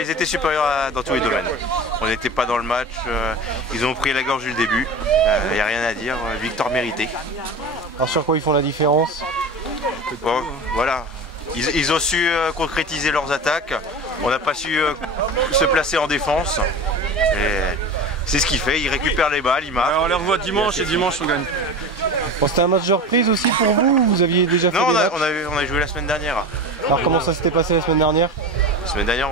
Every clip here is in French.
Ils étaient supérieurs dans tous les domaines. On n'était pas dans le match, ils ont pris la gorge du début, il n'y a rien à dire, victoire méritée. Alors sur quoi ils font la différence? Bon, voilà, ils ont su concrétiser leurs attaques, on n'a pas su se placer en défense. C'est ce qu'il fait, il récupère les balles, il marque. On les revoit dimanche et dimanche on gagne. Bon, c'était un match de reprise aussi pour vous ou vous aviez déjà fait Non, des matchs? on a joué la semaine dernière. Alors comment ça s'était passé la semaine dernière? La semaine dernière,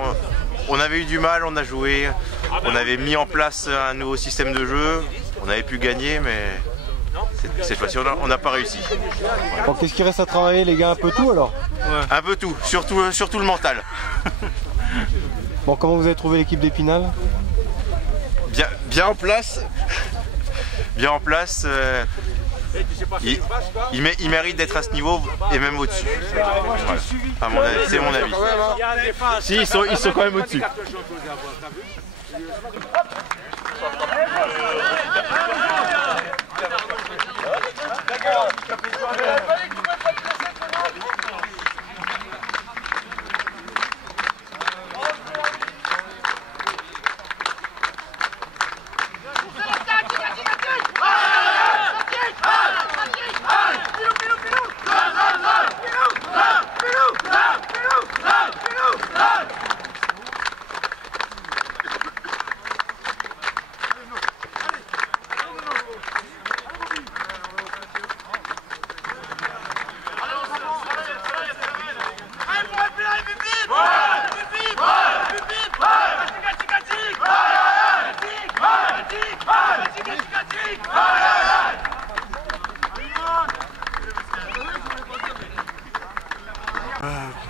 on avait eu du mal, on a joué, on avait mis en place un nouveau système de jeu, on avait pu gagner, mais cette fois-ci on n'a pas réussi. Bon, qu'est-ce qui reste à travailler les gars? Un peu tout alors? Un peu tout, surtout le mental. Bon, comment vous avez trouvé l'équipe d'Épinal? Bien en place. Bien en place. Il mérite d'être à ce niveau et même au-dessus. Voilà. C'est mon avis. Si, ils sont quand même au-dessus.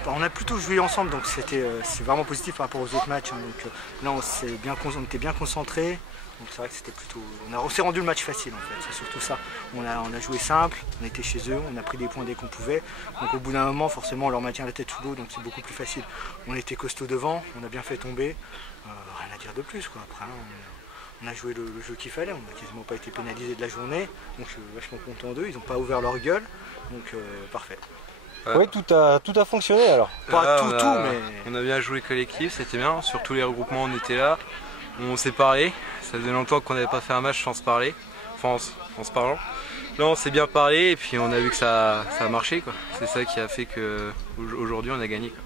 On a plutôt joué ensemble, donc c'est vraiment positif par rapport aux autres matchs. Hein. Donc là, on était bien concentrés. Donc c'est vrai que c'était plutôt. On s'est rendu le match facile en fait. C'est surtout ça. On a joué simple. On était chez eux. On a pris des points dès qu'on pouvait. Donc au bout d'un moment, forcément, on leur maintient la tête sous l'eau. Donc c'est beaucoup plus facile. On était costaud devant. On a bien fait tomber. Rien à dire de plus quoi. Après, on a joué le jeu qu'il fallait. On n'a quasiment pas été pénalisé de la journée. Donc je suis vachement content d'eux. Ils n'ont pas ouvert leur gueule. Donc parfait. Oui, tout a fonctionné alors. Pas tout, mais... On a bien joué collectif, c'était bien. Sur tous les regroupements, on était là. On s'est parlé. Ça faisait longtemps qu'on n'avait pas fait un match sans se parler. Enfin, en se parlant. Là, on s'est bien parlé et puis on a vu que ça a marché. C'est ça qui a fait qu'aujourd'hui, on a gagné. Quoi.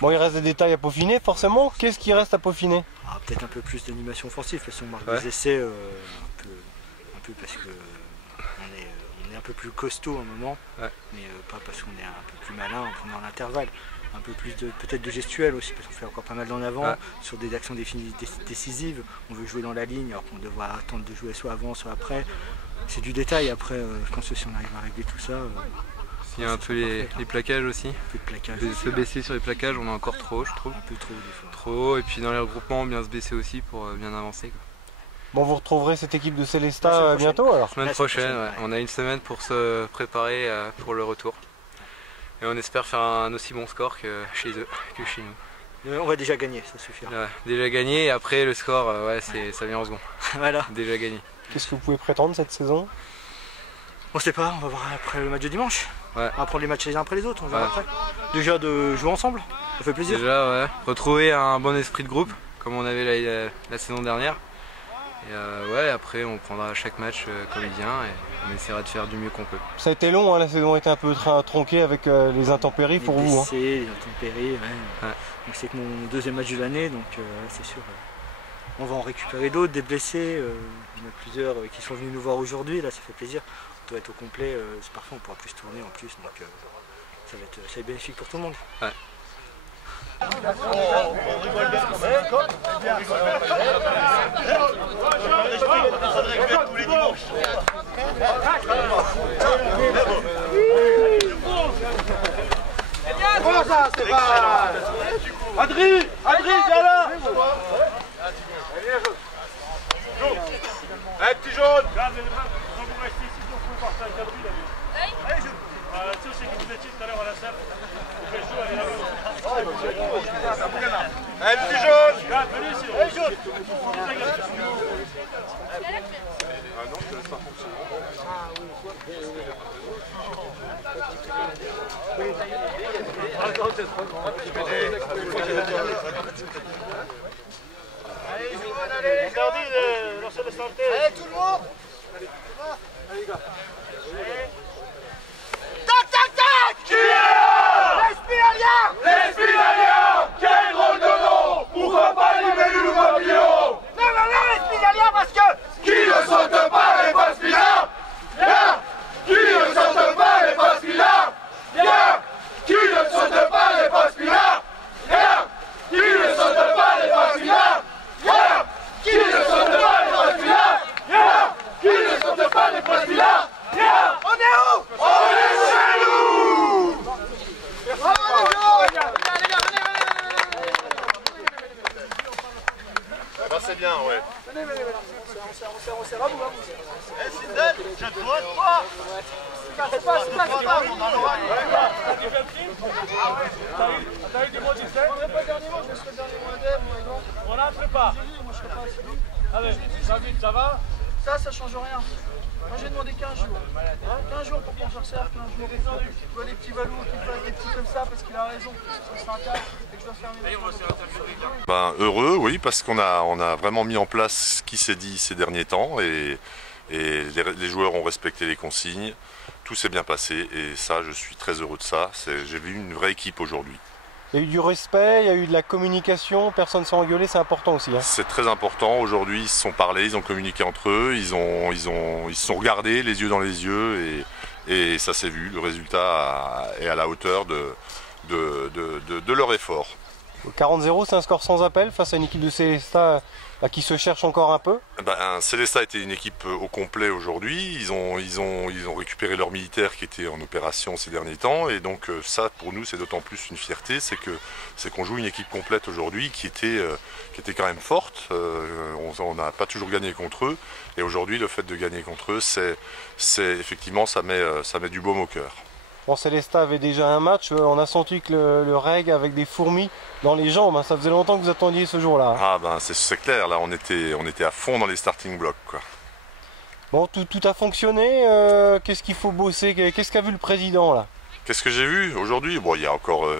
Bon, il reste des détails à peaufiner, forcément. Qu'est-ce qui reste à peaufiner? Peut-être un peu plus d'animation offensive, parce qu'on marque des essais un peu parce que on est un peu plus costaud à un moment, mais pas parce qu'on est un peu plus malin, on est en intervalle. Un peu plus peut-être de gestuel aussi, parce qu'on fait encore pas mal d'en avant, sur des actions décisives. On veut jouer dans la ligne, alors qu'on devra attendre de jouer soit avant, soit après. C'est du détail, après, je pense que si on arrive à régler tout ça... Il y a un peu les plaquages aussi. Un peu de plaquage. Se baisser sur les plaquages, on a encore trop, je trouve. Un peu trop des fois. Trop, et puis dans les regroupements, bien se baisser aussi pour bien avancer. Quoi. Bon, vous retrouverez cette équipe de Célestat bientôt alors? Semaine prochaine, ouais. On a une semaine pour se préparer pour le retour. Et on espère faire un aussi bon score que chez eux, que chez nous. On va déjà gagner, ça suffira. Ouais, déjà gagné, et après le score, ça vient en second. Voilà. Déjà gagné. Qu'est-ce que vous pouvez prétendre cette saison? On sait pas, on va voir après le match de dimanche. Ouais. On va prendre les matchs les uns après les autres, on verra après. Déjà de jouer ensemble, ça fait plaisir. Déjà, ouais. Retrouver un bon esprit de groupe, comme on avait la saison dernière. Et ouais, après on prendra chaque match comme il vient et on essaiera de faire du mieux qu'on peut. Ça a été long, hein, la saison a été un peu tronquée avec les intempéries pour vous. Les intempéries, ouais. C'est que mon deuxième match de l'année, donc c'est sûr. On va en récupérer d'autres, des blessés. Il y en a plusieurs qui sont venus nous voir aujourd'hui, là ça fait plaisir. On doit être au complet, c'est parfait, on pourra plus tourner en plus, donc ça va être bénéfique pour tout le monde. Ouais. On rigole bien quand même. On rigole bien. Tous les dimanches. Comment ça, Stéphane? Adri, viens là. Allez, petit jaune. Quand vous restez ici, vous pouvez partager avec Adri, là. Allez, je sais que vous étiez tout à l'heure à la salle. Vous faites chaud, allez là. Allez, petit jaune. Venez ici. Allez, jaune. Ah non, je te laisse pas fonctionner. Allez, tout le monde. Tac, tac, tac. Qui est là? Les Spinaliens. Les Spinaliens. Quel drôle de nom. Pourquoi pas libérer le papillon? Non, les Spinaliens parce que... Qui ne saute pas n'est pas Spinard. Bien. Qui ne saute pas n'est pas Spinard. Bien. Qui ne saute pas n'est pas Spinard. Bien. Qui ne saute pas n'est pas Spinard. Bien. Qui ne saute pas n'est pas Spinard. Bien. Qui ne saute pas n'est pas Spinard. Bien. On est où? On est chez nous. Bravo les gars. Bah, c'est bien, ouais. On s'est rabou, hein. Eh, Sindel, je te vote pas. C'est pas. T'as eu des mots d'essai? Je serai pas le dernier mot, je serai le dernier mot indemne, moi, non. On n'entre pas. Moi, je serai pas assis. Allez, David, ça va? Ça change rien. Moi j'ai demandé 15 jours. 15 jours pour qu'on se resserre, 15 jours. Tu vois les petits valous qui fassent des petits comme ça parce qu'il a raison. Ça sera un cadre et que je dois fermer. Ben, heureux, oui, parce qu'on a vraiment mis en place ce qui s'est dit ces derniers temps et les joueurs ont respecté les consignes. Tout s'est bien passé et ça, je suis très heureux de ça. J'ai vu une vraie équipe aujourd'hui. Il y a eu du respect, il y a eu de la communication, personne ne s'est engueulé, c'est important aussi. Hein. C'est très important. Aujourd'hui, ils se sont parlé, ils ont communiqué entre eux, ils se sont regardés les yeux dans les yeux et ça s'est vu. Le résultat est à la hauteur de leur effort. 40-0, c'est un score sans appel face à une équipe de Célestat qui se cherche encore un peu. Ben, Célestat était une équipe au complet aujourd'hui. Ils ont récupéré leurs militaires qui étaient en opération ces derniers temps. Et donc ça, pour nous, c'est d'autant plus une fierté. C'est qu'on joue une équipe complète aujourd'hui qui était quand même forte. On n'a pas toujours gagné contre eux. Et aujourd'hui, le fait de gagner contre eux, effectivement, ça met du baume au cœur. Bon, Célestat avait déjà un match, on a senti que le reg avec des fourmis dans les jambes, hein. Ça faisait longtemps que vous attendiez ce jour-là. Hein. Ah ben c'est clair, là on était à fond dans les starting blocks, quoi. Bon, tout a fonctionné, qu'est-ce qu'il faut bosser, qu'est-ce qu'a vu le président là? Qu'est-ce que j'ai vu aujourd'hui? Bon, il y a encore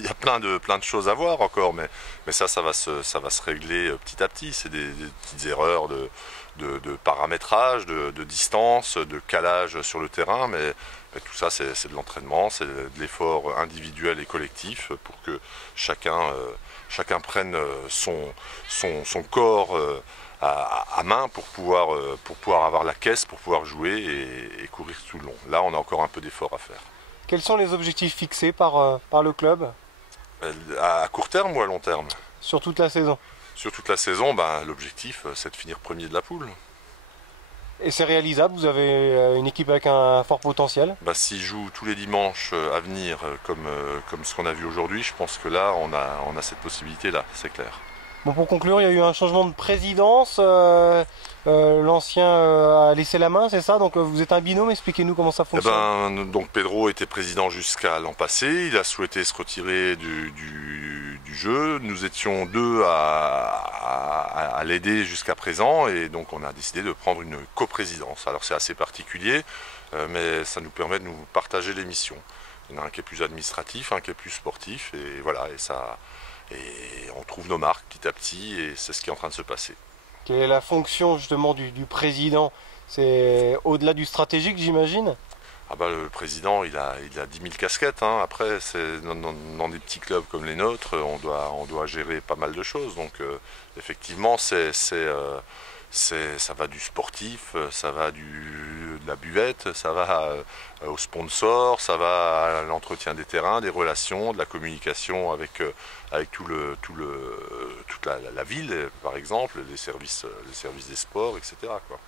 il y a plein de choses à voir encore, mais ça va se régler petit à petit. C'est des petites erreurs de paramétrage, de distance, de calage sur le terrain, mais tout ça c'est de l'entraînement, c'est de l'effort individuel et collectif pour que chacun prenne son corps à main pour pouvoir avoir la caisse, pour pouvoir jouer et courir tout le long. Là, on a encore un peu d'effort à faire. Quels sont les objectifs fixés par le club? À court terme ou à long terme? Sur toute la saison. Sur toute la saison, ben, l'objectif c'est de finir premier de la poule. Et c'est réalisable, vous avez une équipe avec un fort potentiel? Ben, s'ils jouent tous les dimanches à venir comme ce qu'on a vu aujourd'hui, je pense que là on a cette possibilité-là, c'est clair. Bon, pour conclure, il y a eu un changement de présidence, l'ancien a laissé la main, c'est ça? Donc vous êtes un binôme, expliquez-nous comment ça fonctionne. Donc Pedro était président jusqu'à l'an passé, il a souhaité se retirer du jeu, nous étions deux à l'aider jusqu'à présent et donc on a décidé de prendre une coprésidence. Alors c'est assez particulier, mais ça nous permet de nous partager les missions. Il y en a un qui est plus administratif, un qui est plus sportif et voilà, et on trouve nos marques petit à petit et c'est ce qui est en train de se passer. Quelle est la fonction justement du président? C'est au-delà du stratégique, j'imagine? Ah bah, le président il a 10 000 casquettes, hein. Après c'est dans des petits clubs comme les nôtres, on doit gérer pas mal de choses, donc effectivement ça va du sportif, ça va de la buvette, ça va au sponsor, ça va à l'entretien des terrains, des relations, de la communication avec toute la ville par exemple, les services des sports, etc., quoi.